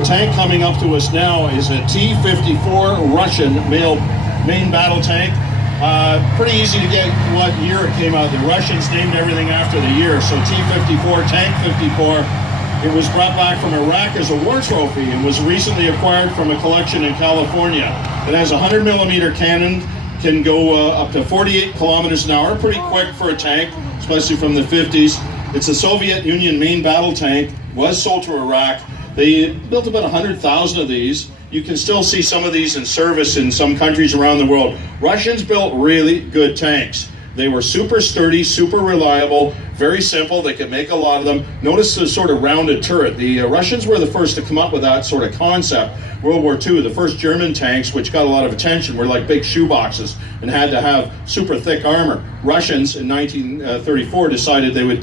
The tank coming up to us now is a T-54 Russian main battle tank. Pretty easy to get what year it came out. The Russians named everything after the year. So T-54, Tank 54. It was brought back from Iraq as a war trophy and was recently acquired from a collection in California. It has a 100mm cannon, can go up to 48 kilometers an hour, pretty quick for a tank, especially from the 50s. It's a Soviet Union main battle tank, was sold to Iraq. They built about 100,000 of these. You can still see some of these in service in some countries around the world. Russians built really good tanks. They were super sturdy, super reliable, very simple. They could make a lot of them. Notice the sort of rounded turret. The Russians were the first to come up with that sort of concept. World War II, the first German tanks, which got a lot of attention, were like big shoeboxes and had to have super thick armor. Russians in 1934 decided they would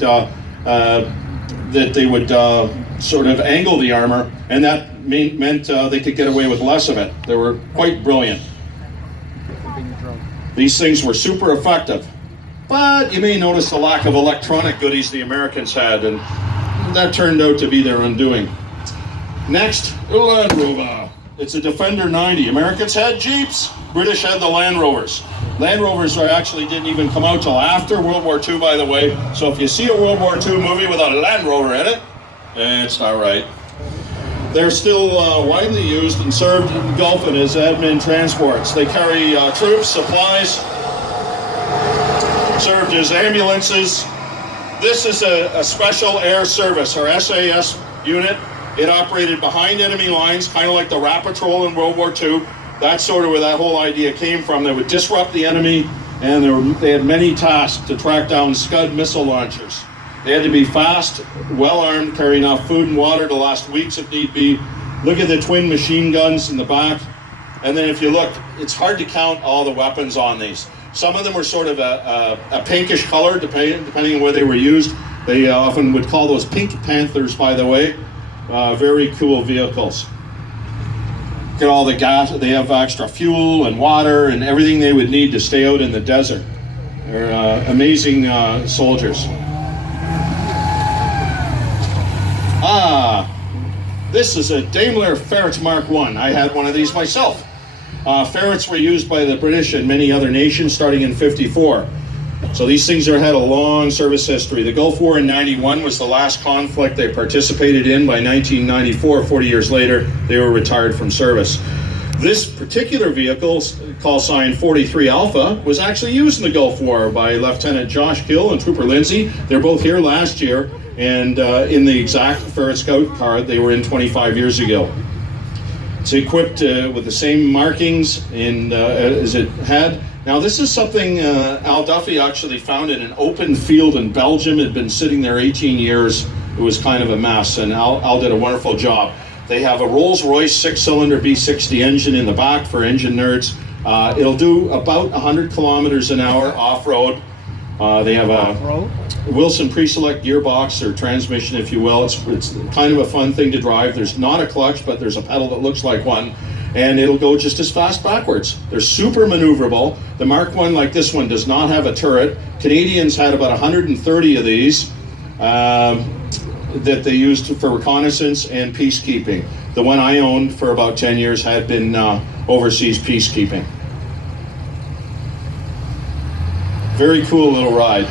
sort of angle the armor, and that meant they could get away with less of it. They were quite brilliant. These things were super effective. But you may notice the lack of electronic goodies the Americans had, and that turned out to be their undoing. Next, Land Rover. It's a Defender 90. Americans had Jeeps, British had the Land Rovers. Land Rovers actually didn't even come out till after World War II, by the way. So if you see a World War II movie with a Land Rover in it, it's not right. They're still widely used and served in the Gulf and as admin transports. They carry troops, supplies, served as ambulances. This is a Special Air Service, or SAS unit. It operated behind enemy lines, kind of like the Rat Patrol in World War II. That's sort of where that whole idea came from. They would disrupt the enemy, and they had many tasks to track down Scud missile launchers. They had to be fast, well-armed, carry enough food and water to last weeks if need be. Look at the twin machine guns in the back. And then if you look, it's hard to count all the weapons on these. Some of them were sort of a pinkish color, depending on where they were used. They often would call those Pink Panthers, by the way. Very cool vehicles. Look at all the gas. They have extra fuel and water and everything they would need to stay out in the desert. They're amazing soldiers. This is a Daimler Ferret Mark I. I had one of these myself. Ferrets were used by the British and many other nations starting in '54. So these things had a long service history. The Gulf War in '91 was the last conflict they participated in. By 1994, 40 years later, they were retired from service. This particular vehicle, call sign 43 Alpha, was actually used in the Gulf War by Lieutenant Josh Gill and Trooper Lindsay. They're both here last year, and in the exact Ferret Scout car they were in 25 years ago. It's equipped with the same markings as it had. Now this is something Al Duffy actually found in an open field in Belgium. It had been sitting there 18 years. It was kind of a mess, and Al did a wonderful job. They have a Rolls-Royce 6-cylinder B60 engine in the back for engine nerds. It'll do about 100 kilometers an hour off-road. They have a Wilson pre-select gearbox or transmission, if you will. It's kind of a fun thing to drive. There's not a clutch, but there's a pedal that looks like one, and it'll go just as fast backwards. They're super maneuverable. The Mark I, like this one, does not have a turret. Canadians had about 130 of these that they used for reconnaissance and peacekeeping. The one I owned for about 10 years had been overseas peacekeeping. Very cool little ride.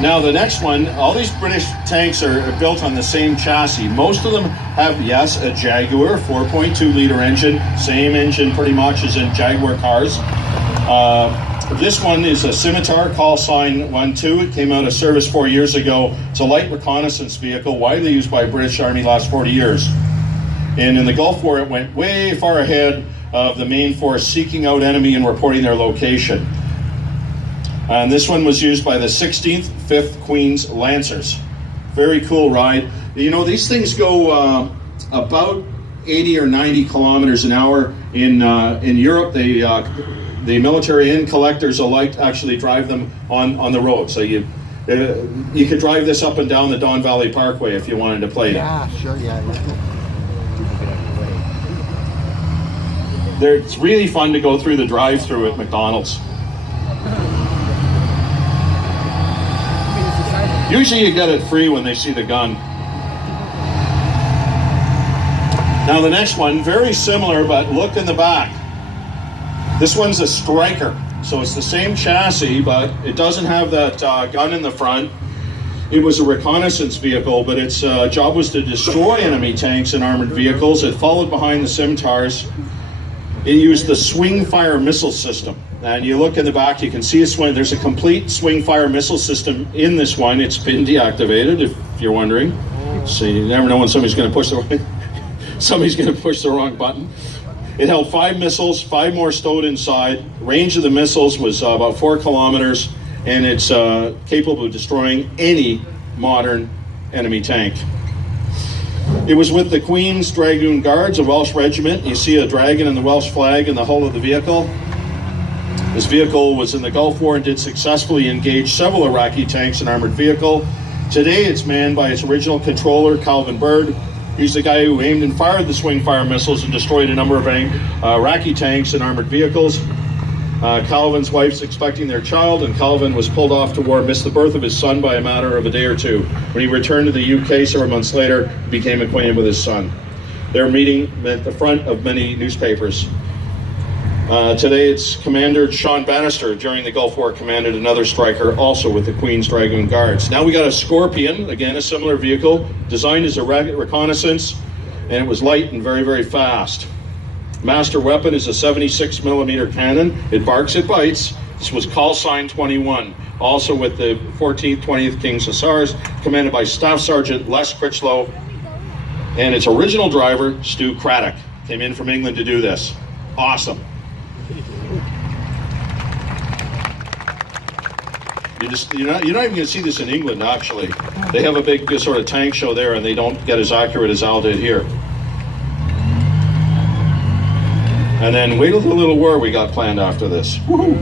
Now the next one, all these British tanks are built on the same chassis. Most of them have, yes, a Jaguar 4.2 liter engine, same engine pretty much as in Jaguar cars. This one is a Scimitar, call sign 12. It came out of service 4 years ago. It's a light reconnaissance vehicle, widely used by British Army last 40 years. And in the Gulf War, it went way far ahead of the main force, seeking out enemy and reporting their location. And this one was used by the 16th, 5th Queen's Lancers. Very cool ride. You know, these things go about 80 or 90 kilometers an hour. In Europe, the military and collectors alike actually drive them on the road. So you could drive this up and down the Don Valley Parkway if you wanted to play it. Yeah, sure, yeah. It's really fun to go through the drive-through at McDonald's. Usually you get it free when they see the gun. Now the next one, very similar, but look in the back. This one's a Striker. So it's the same chassis, but it doesn't have that gun in the front. It was a reconnaissance vehicle, but its job was to destroy enemy tanks and armored vehicles. It followed behind the Scimitars. It used the swing fire missile system. And you look in the back, you can see there's a complete swing fire missile system in this one. It's been deactivated, if you're wondering. So you never know when somebody's going to push the wrong button. It held 5 missiles, 5 more stowed inside. Range of the missiles was about 4 kilometers, and it's capable of destroying any modern enemy tank. It was with the Queen's Dragoon Guards, a Welsh regiment. You see a dragon and the Welsh flag in the hull of the vehicle. This vehicle was in the Gulf War and did successfully engage several Iraqi tanks and armored vehicle. Today it's manned by its original controller, Calvin Bird. He's the guy who aimed and fired the swing fire missiles and destroyed a number of Iraqi tanks and armored vehicles. Calvin's wife's expecting their child, and Calvin was pulled off to war, missed the birth of his son by a matter of a day or two. When he returned to the UK several months later, he became acquainted with his son. Their meeting at the front of many newspapers. Today it's Commander Sean Bannister, during the Gulf War, commanded another Striker, also with the Queen's Dragoon Guards. Now we got a Scorpion, again a similar vehicle, designed as a reconnaissance, and it was light and very, very fast. Master weapon is a 76 millimeter cannon. It barks, it bites. This was call sign 21, also with the 14th, 20th King's Hussars, commanded by Staff Sergeant Les Critchlow, and its original driver, Stu Craddock, came in from England to do this. Awesome. You're not even going to see this in England, actually. They have a big sort of tank show there, and they don't get as accurate as Al did here. And then wait till the little war we got planned after this. Woohoo!